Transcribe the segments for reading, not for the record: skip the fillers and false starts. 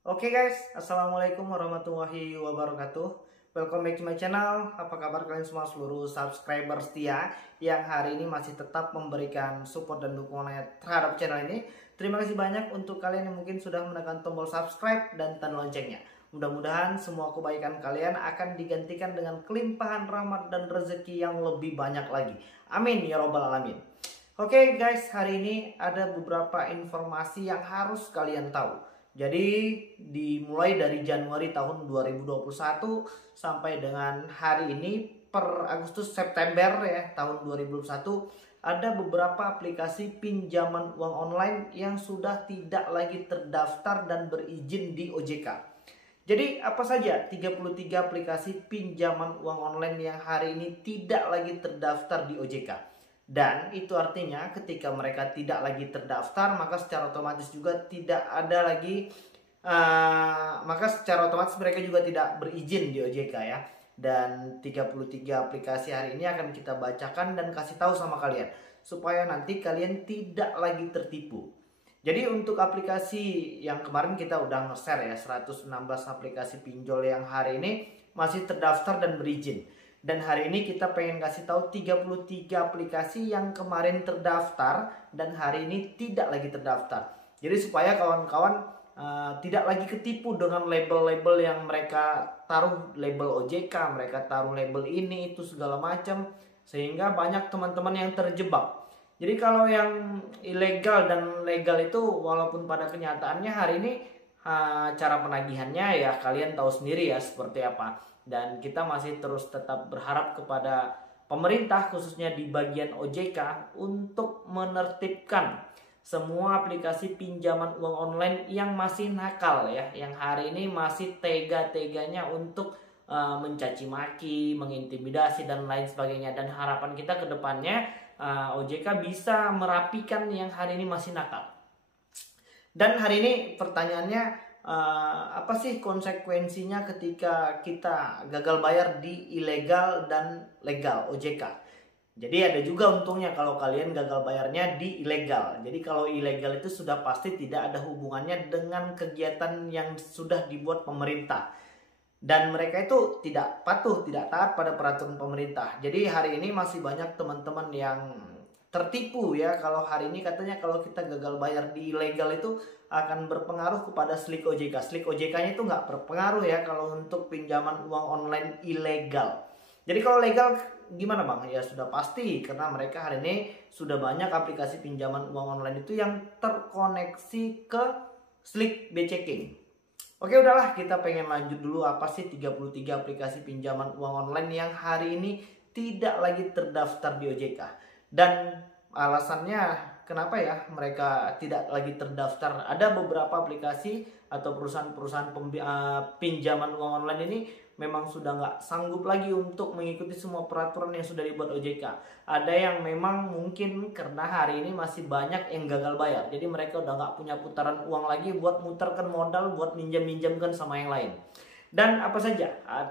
Oke guys, assalamualaikum warahmatullahi wabarakatuh. Welcome back to my channel. Apa kabar kalian semua seluruh subscriber setia yang hari ini masih tetap memberikan support dan dukungannya terhadap channel ini. Terima kasih banyak untuk kalian yang mungkin sudah menekan tombol subscribe dan tanda loncengnya. Mudah-mudahan semua kebaikan kalian akan digantikan dengan kelimpahan rahmat dan rezeki yang lebih banyak lagi. Amin ya robbal alamin. Oke guys, hari ini ada beberapa informasi yang harus kalian tahu. Jadi dimulai dari Januari tahun 2021 sampai dengan hari ini per Agustus September ya tahun 2021 ada beberapa aplikasi pinjaman uang online yang sudah tidak lagi terdaftar dan berizin di OJK. Jadi apa saja 33 aplikasi pinjaman uang online yang hari ini tidak lagi terdaftar di OJK? Dan itu artinya ketika mereka tidak lagi terdaftar, maka secara otomatis juga tidak ada lagi, maka secara otomatis mereka juga tidak berizin di OJK ya. Dan 33 aplikasi hari ini akan kita bacakan dan kasih tahu sama kalian, supaya nanti kalian tidak lagi tertipu. Jadi untuk aplikasi yang kemarin kita udah nge-share ya, 116 aplikasi pinjol yang hari ini masih terdaftar dan berizin. Dan hari ini kita pengen kasih tahu 33 aplikasi yang kemarin terdaftar dan hari ini tidak lagi terdaftar. Jadi supaya kawan-kawan tidak lagi ketipu dengan label-label yang mereka taruh, label OJK, mereka taruh label ini itu segala macam, sehingga banyak teman-teman yang terjebak. Jadi kalau yang ilegal dan legal itu walaupun pada kenyataannya hari ini cara penagihannya ya kalian tahu sendiri ya seperti apa. Dan kita masih terus tetap berharap kepada pemerintah khususnya di bagian OJK untuk menertibkan semua aplikasi pinjaman uang online yang masih nakal ya, yang hari ini masih tega-teganya untuk mencaci maki, mengintimidasi dan lain sebagainya. Dan harapan kita ke depannya OJK bisa merapikan yang hari ini masih nakal. Dan hari ini pertanyaannya, apa sih konsekuensinya ketika kita gagal bayar di ilegal dan legal OJK? Jadi ada juga untungnya kalau kalian gagal bayarnya di ilegal. Jadi kalau ilegal itu sudah pasti tidak ada hubungannya dengan kegiatan yang sudah dibuat pemerintah. Dan mereka itu tidak patuh, tidak taat pada peraturan pemerintah. Jadi hari ini masih banyak teman-teman yang tertipu ya, kalau hari ini katanya kalau kita gagal bayar di ilegal itu akan berpengaruh kepada slik OJK. Slik OJK-nya itu nggak berpengaruh ya kalau untuk pinjaman uang online ilegal. Jadi kalau legal gimana bang? Ya sudah pasti karena mereka hari ini sudah banyak aplikasi pinjaman uang online itu yang terkoneksi ke slik BCking. Oke udahlah, kita pengen lanjut dulu apa sih 33 aplikasi pinjaman uang online yang hari ini tidak lagi terdaftar di OJK. Dan alasannya kenapa ya mereka tidak lagi terdaftar? Ada beberapa aplikasi atau perusahaan-perusahaan pinjaman uang online ini memang sudah nggak sanggup lagi untuk mengikuti semua peraturan yang sudah dibuat OJK. Ada yang memang mungkin karena hari ini masih banyak yang gagal bayar, jadi mereka udah nggak punya putaran uang lagi buat muterkan modal, buat minjam-minjamkan sama yang lain. Dan apa saja 33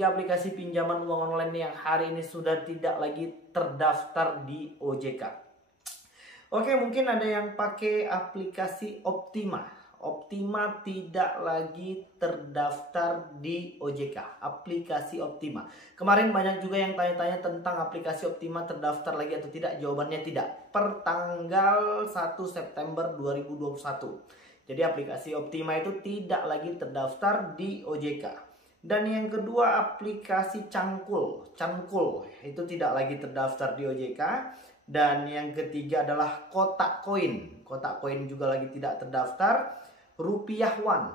aplikasi pinjaman uang online yang hari ini sudah tidak lagi terdaftar di OJK. Oke, mungkin ada yang pakai aplikasi Optima. Optima tidak lagi terdaftar di OJK. Aplikasi Optima. Kemarin banyak juga yang tanya-tanya tentang aplikasi Optima terdaftar lagi atau tidak. Jawabannya tidak. Per tanggal 1 September 2021. Jadi aplikasi Optima itu tidak lagi terdaftar di OJK. Dan yang kedua aplikasi Cangkul. Cangkul itu tidak lagi terdaftar di OJK. Dan yang ketiga adalah Kotak Koin. Kotak Koin juga lagi tidak terdaftar. Rupiah One.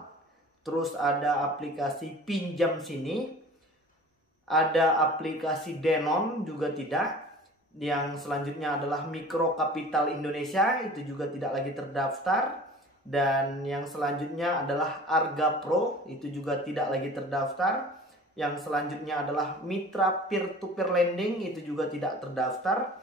Terus ada aplikasi Pinjam Sini. Ada aplikasi Denon juga tidak. Yang selanjutnya adalah Mikro Kapital Indonesia. Itu juga tidak lagi terdaftar. Dan yang selanjutnya adalah Arga Pro. Itu juga tidak lagi terdaftar. Yang selanjutnya adalah Mitra Peer-to-Peer Lending. Itu juga tidak terdaftar.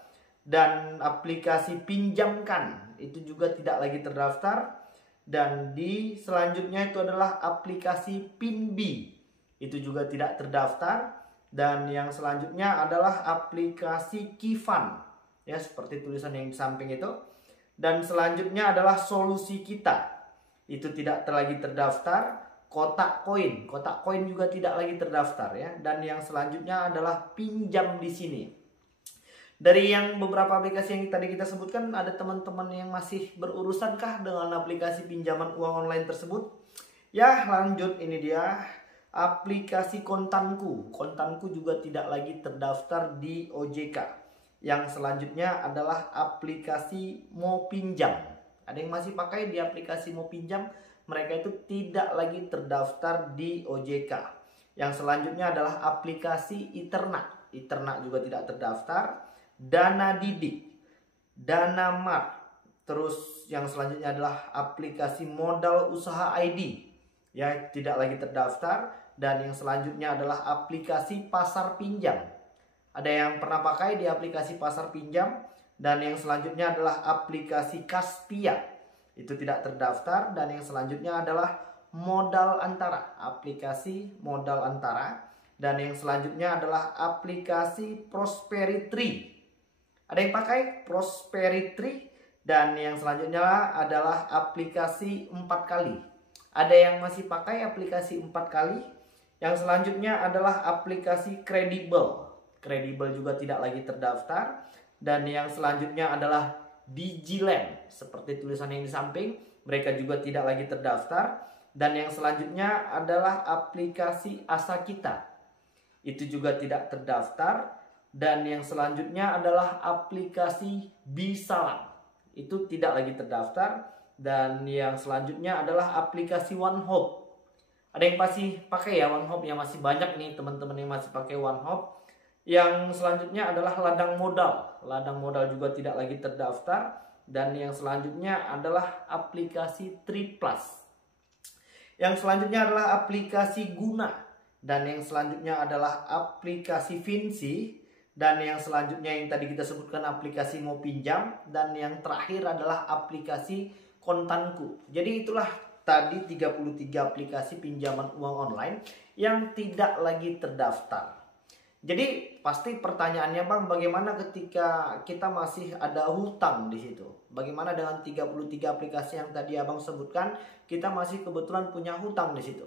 Dan aplikasi Pinjamkan itu juga tidak lagi terdaftar. Dan di selanjutnya itu adalah aplikasi Pinbi, itu juga tidak terdaftar. Dan yang selanjutnya adalah aplikasi Kifan, ya seperti tulisan yang di samping itu. Dan selanjutnya adalah Solusi Kita. itu tidak lagi terdaftar. Kotak koin juga tidak lagi terdaftar ya. Dan yang selanjutnya adalah pinjam di sini. Dari yang beberapa aplikasi yang tadi kita sebutkan, ada teman-teman yang masih berurusan kah dengan aplikasi pinjaman uang online tersebut? Ya, lanjut, ini dia aplikasi Kontanku. Kontanku juga tidak lagi terdaftar di OJK. Yang selanjutnya adalah aplikasi Mopinjam. Ada yang masih pakai di aplikasi Mopinjam? Mereka itu tidak lagi terdaftar di OJK. Yang selanjutnya adalah aplikasi Iternak. Iternak juga tidak terdaftar. Dana Didik, Dana Mart. Terus yang selanjutnya adalah aplikasi Modal Usaha ID. Ya, tidak lagi terdaftar. Dan yang selanjutnya adalah aplikasi Pasar Pinjam. Ada yang pernah pakai di aplikasi Pasar Pinjam. Dan yang selanjutnya adalah aplikasi Kaspia. Itu tidak terdaftar. Dan yang selanjutnya adalah Modal Antara, aplikasi Modal Antara. Dan yang selanjutnya adalah aplikasi Prosperity. Ada yang pakai Prosperity. Dan yang selanjutnya adalah aplikasi 4Kali. Ada yang masih pakai aplikasi 4Kali. Yang selanjutnya adalah aplikasi Kredibel. Kredibel juga tidak lagi terdaftar. Dan yang selanjutnya adalah Digiland, seperti tulisan yang di samping, mereka juga tidak lagi terdaftar. Dan yang selanjutnya adalah aplikasi Asakita, itu juga tidak terdaftar. Dan yang selanjutnya adalah aplikasi Bisalam, itu tidak lagi terdaftar. Dan yang selanjutnya adalah aplikasi OneHop. Ada yang masih pakai ya OneHop, yang masih banyak nih teman-teman yang masih pakai OneHop. Yang selanjutnya adalah Ladang Modal. Ladang Modal juga tidak lagi terdaftar. Dan yang selanjutnya adalah aplikasi Triplus. Yang selanjutnya adalah aplikasi Guna. Dan yang selanjutnya adalah aplikasi Vinci. Dan yang selanjutnya yang tadi kita sebutkan aplikasi Mopinjam. Dan yang terakhir adalah aplikasi Kontanku. Jadi itulah tadi 33 aplikasi pinjaman uang online yang tidak lagi terdaftar. Jadi pasti pertanyaannya, Bang, bagaimana ketika kita masih ada hutang di situ? Bagaimana dengan 33 aplikasi yang tadi Abang sebutkan, kita masih kebetulan punya hutang di situ?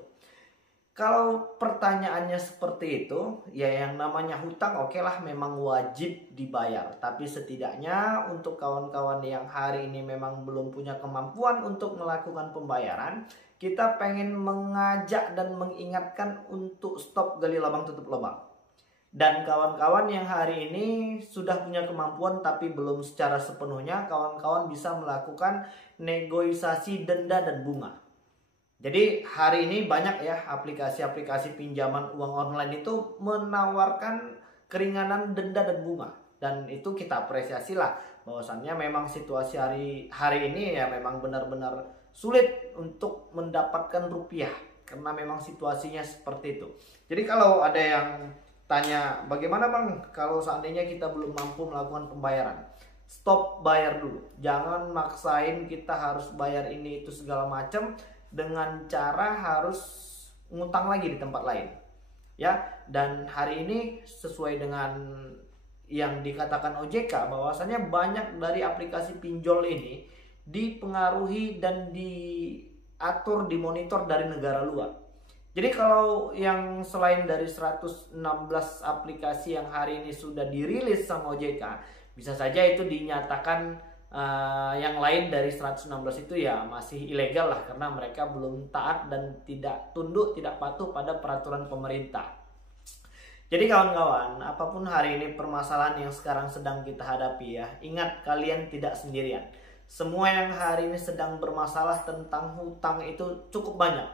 Kalau pertanyaannya seperti itu, ya yang namanya hutang oke lah, memang wajib dibayar. Tapi setidaknya untuk kawan-kawan yang hari ini memang belum punya kemampuan untuk melakukan pembayaran, kita pengen mengajak dan mengingatkan untuk stop gali lubang tutup lubang. Dan kawan-kawan yang hari ini sudah punya kemampuan tapi belum secara sepenuhnya, kawan-kawan bisa melakukan negosiasi denda dan bunga. Jadi hari ini banyak ya aplikasi-aplikasi pinjaman uang online itu menawarkan keringanan denda dan bunga. Dan itu kita apresiasi lah, bahwasannya memang situasi hari ini ya memang benar-benar sulit untuk mendapatkan rupiah. Karena memang situasinya seperti itu. Jadi kalau ada yang tanya, bagaimana Bang kalau seandainya kita belum mampu melakukan pembayaran? Stop bayar dulu. Jangan maksain kita harus bayar ini itu segala macam dengan cara harus ngutang lagi di tempat lain. Ya, dan hari ini sesuai dengan yang dikatakan OJK, bahwasannya banyak dari aplikasi pinjol ini dipengaruhi dan diatur, dimonitor dari negara luar. Jadi kalau yang selain dari 116 aplikasi yang hari ini sudah dirilis sama OJK, bisa saja itu dinyatakan yang lain dari 116 itu ya masih ilegal lah, karena mereka belum taat dan tidak tunduk, tidak patuh pada peraturan pemerintah. Jadi kawan-kawan, apapun hari ini permasalahan yang sekarang sedang kita hadapi ya, ingat kalian tidak sendirian. Semua yang hari ini sedang bermasalah tentang hutang itu cukup banyak.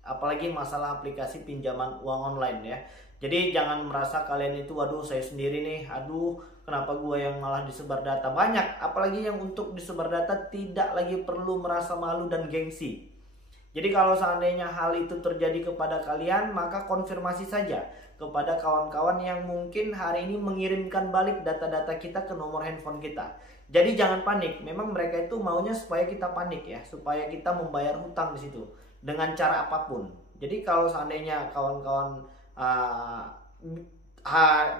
Apalagi masalah aplikasi pinjaman uang online ya. Jadi jangan merasa kalian itu waduh saya sendiri nih, aduh kenapa gue yang malah disebar data. Banyak, apalagi yang untuk disebar data tidak lagi perlu merasa malu dan gengsi. Jadi kalau seandainya hal itu terjadi kepada kalian, maka konfirmasi saja kepada kawan-kawan yang mungkin hari ini mengirimkan balik data-data kita ke nomor handphone kita. Jadi jangan panik, memang mereka itu maunya supaya kita panik ya, supaya kita membayar hutang di situ dengan cara apapun. Jadi kalau seandainya kawan-kawan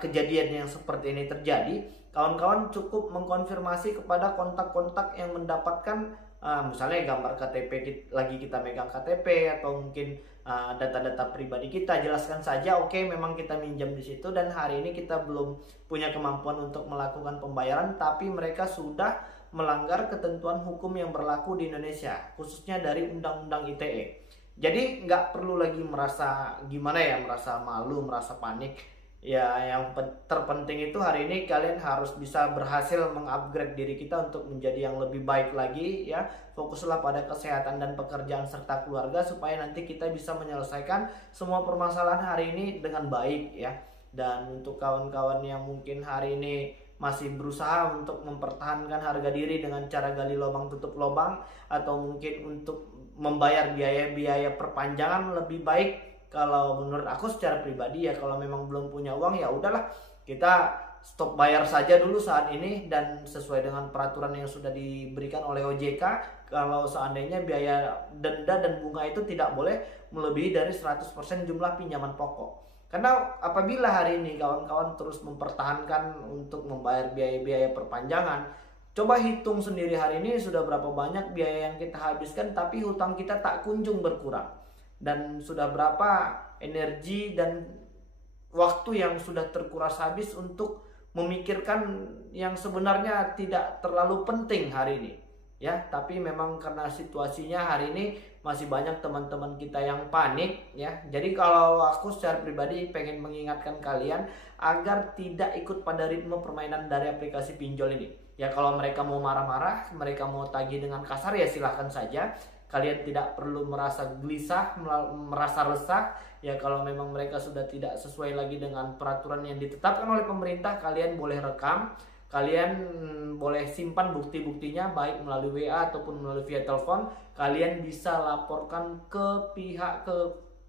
kejadian yang seperti ini terjadi, kawan-kawan cukup mengkonfirmasi kepada kontak-kontak yang mendapatkan misalnya gambar KTP lagi kita megang KTP atau mungkin data-data pribadi kita, jelaskan saja oke, memang kita minjam di situ dan hari ini kita belum punya kemampuan untuk melakukan pembayaran, tapi mereka sudah melanggar ketentuan hukum yang berlaku di Indonesia, khususnya dari Undang-Undang ITE. Jadi nggak perlu lagi merasa gimana ya, merasa malu, merasa panik. Ya, yang terpenting itu hari ini kalian harus bisa berhasil mengupgrade diri kita untuk menjadi yang lebih baik lagi ya. Fokuslah pada kesehatan dan pekerjaan serta keluarga supaya nanti kita bisa menyelesaikan semua permasalahan hari ini dengan baik ya. Dan untuk kawan-kawan yang mungkin hari ini masih berusaha untuk mempertahankan harga diri dengan cara gali lubang tutup lubang atau mungkin untuk membayar biaya-biaya perpanjangan, lebih baik kalau menurut aku secara pribadi ya, kalau memang belum punya uang ya udahlah, kita stop bayar saja dulu saat ini dan sesuai dengan peraturan yang sudah diberikan oleh OJK, kalau seandainya biaya denda dan bunga itu tidak boleh melebihi dari 100% jumlah pinjaman pokok. Karena apabila hari ini kawan-kawan terus mempertahankan untuk membayar biaya-biaya perpanjangan, coba hitung sendiri hari ini sudah berapa banyak biaya yang kita habiskan tapi hutang kita tak kunjung berkurang. Dan sudah berapa energi dan waktu yang sudah terkuras habis untuk memikirkan yang sebenarnya tidak terlalu penting hari ini. Ya, tapi memang karena situasinya hari ini masih banyak teman-teman kita yang panik ya. Jadi kalau aku secara pribadi pengen mengingatkan kalian agar tidak ikut pada ritme permainan dari aplikasi pinjol ini. Ya, kalau mereka mau marah-marah, mereka mau tagih dengan kasar ya silahkan saja. Kalian tidak perlu merasa gelisah, merasa resah. Ya, kalau memang mereka sudah tidak sesuai lagi dengan peraturan yang ditetapkan oleh pemerintah, kalian boleh rekam. Kalian boleh simpan bukti-buktinya baik melalui WA ataupun melalui via telepon. Kalian bisa laporkan ke pihak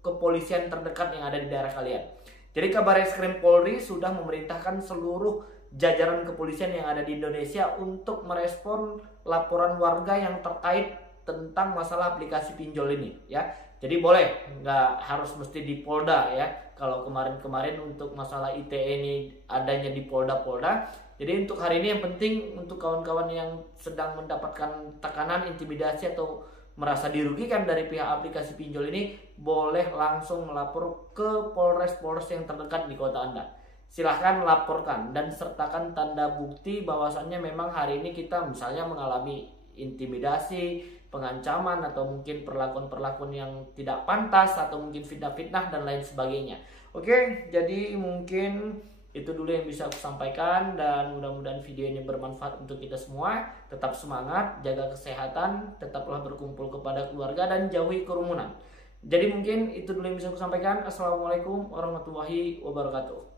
kepolisian terdekat yang ada di daerah kalian. Jadi Kabarreskrim Polri sudah memerintahkan seluruh jajaran kepolisian yang ada di Indonesia untuk merespon laporan warga yang terkait tentang masalah aplikasi pinjol ini ya. Jadi boleh, nggak harus mesti di Polda ya. Kalau kemarin-kemarin untuk masalah ITE ini adanya di Polda-Polda. Jadi untuk hari ini yang penting untuk kawan-kawan yang sedang mendapatkan tekanan, intimidasi atau merasa dirugikan dari pihak aplikasi pinjol ini, boleh langsung melapor ke Polres yang terdekat di kota Anda. Silahkan laporkan dan sertakan tanda bukti bahwasannya memang hari ini kita misalnya mengalami intimidasi, pengancaman atau mungkin perlakuan-perlakuan yang tidak pantas atau mungkin fitnah-fitnah dan lain sebagainya. Oke, jadi mungkin itu dulu yang bisa aku sampaikan dan mudah-mudahan video ini bermanfaat untuk kita semua. Tetap semangat, jaga kesehatan, tetaplah berkumpul kepada keluarga dan jauhi kerumunan. Jadi mungkin itu dulu yang bisa aku sampaikan. Assalamualaikum warahmatullahi wabarakatuh.